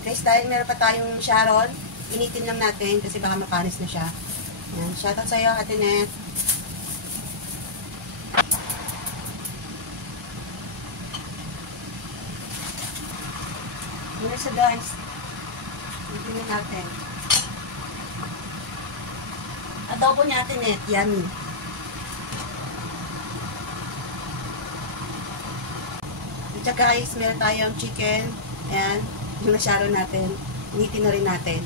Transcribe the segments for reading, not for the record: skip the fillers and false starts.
Guys, dahil meron pa tayong Sharon, initin lang natin kasi baka mapanis na siya. Yan. Shoutout sa'yo, Ate Net. Yan siya, guys. Initin lang natin. Adobo niya, Ate Net. Yummy. At saka guys, meron tayong chicken. Ayan. Yung na-sharon natin. Initin na rin natin.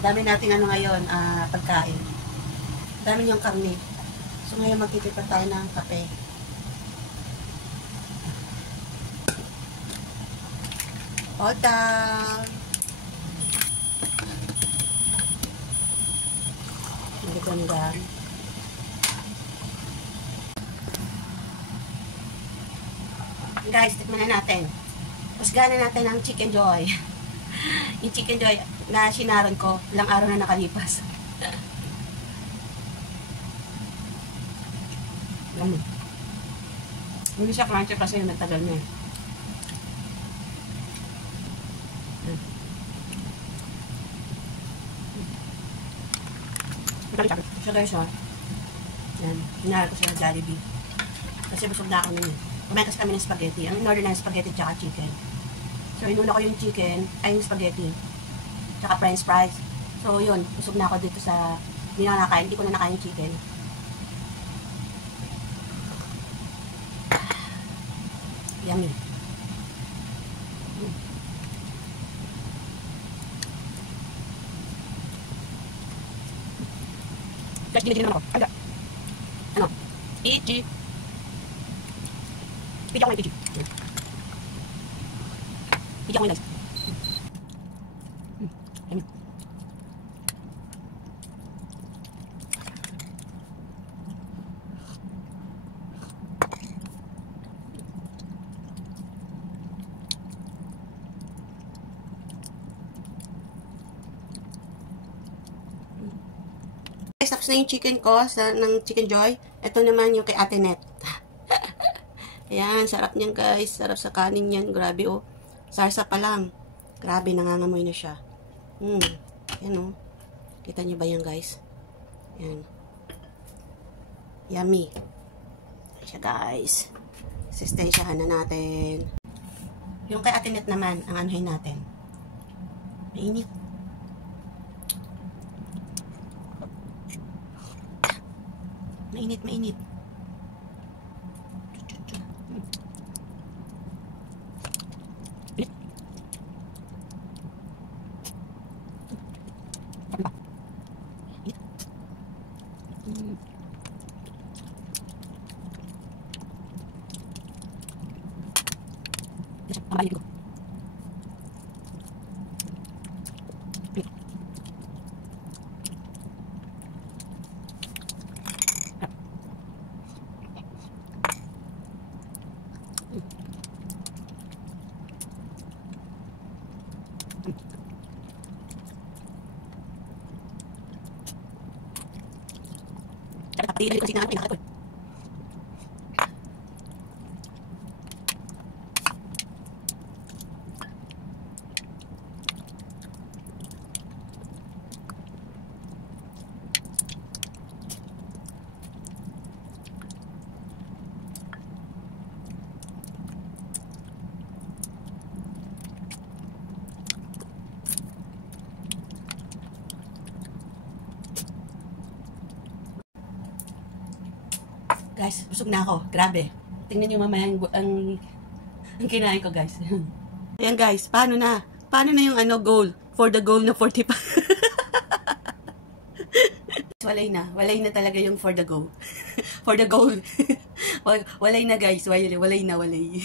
Dami natin ano ngayon, pagkain. Dami yung karne. So ngayon magtitipid tayo ng kape. All down. Maganda. Guys, tikman na natin. Pasganan natin ang Chicken Joy. Yung Chicken Joy na sinaron ko, ilang araw na nakalipas. Hindi siya crunchy kasi yung nagtagal na eh. Siya guys ha. Yan. Hinaral ko sa Jollibee. Kasi busog na ako nun eh. Kumain kasi kami ng spaghetti. Ang in-order na spaghetti tsaka chicken. So, inuna ko yung chicken, ay yung spaghetti. Tsaka french fries. So, yun. Busog na ako dito sa, hindi na nakain. Hindi ko na nakain chicken. Yummy. Guys, ginigilin naman ako. Ano? Ichi. Bigyan ko ng PG. Bigyan ko yung guys. Tapos na yung chicken ko ng Chicken Joy. Ito naman yung kay Ate Net. Ayan, sarap niyan guys. Sarap sa kanin yan. Grabe oh. Sarsa pa lang. Grabe, nangangamoy na siya. Ayan oh. Kita niyo ba yan guys? Ayan. Yummy. Ayan siya guys. Sistensyahan na natin. Yung kay Ate Net naman, ang anuhin natin. Mainit. Mainit, mainit. Hindi kasi na ako pinakatol. Guys, busog na ako. Grabe. Tingnan nyo mamaya ang kinain ko, guys. Ayan, guys. Paano na? Paano na yung goal? For the goal na 45. Walay na. Walay na talaga yung for the goal. For the goal. Walay na, guys. Walay na, walay.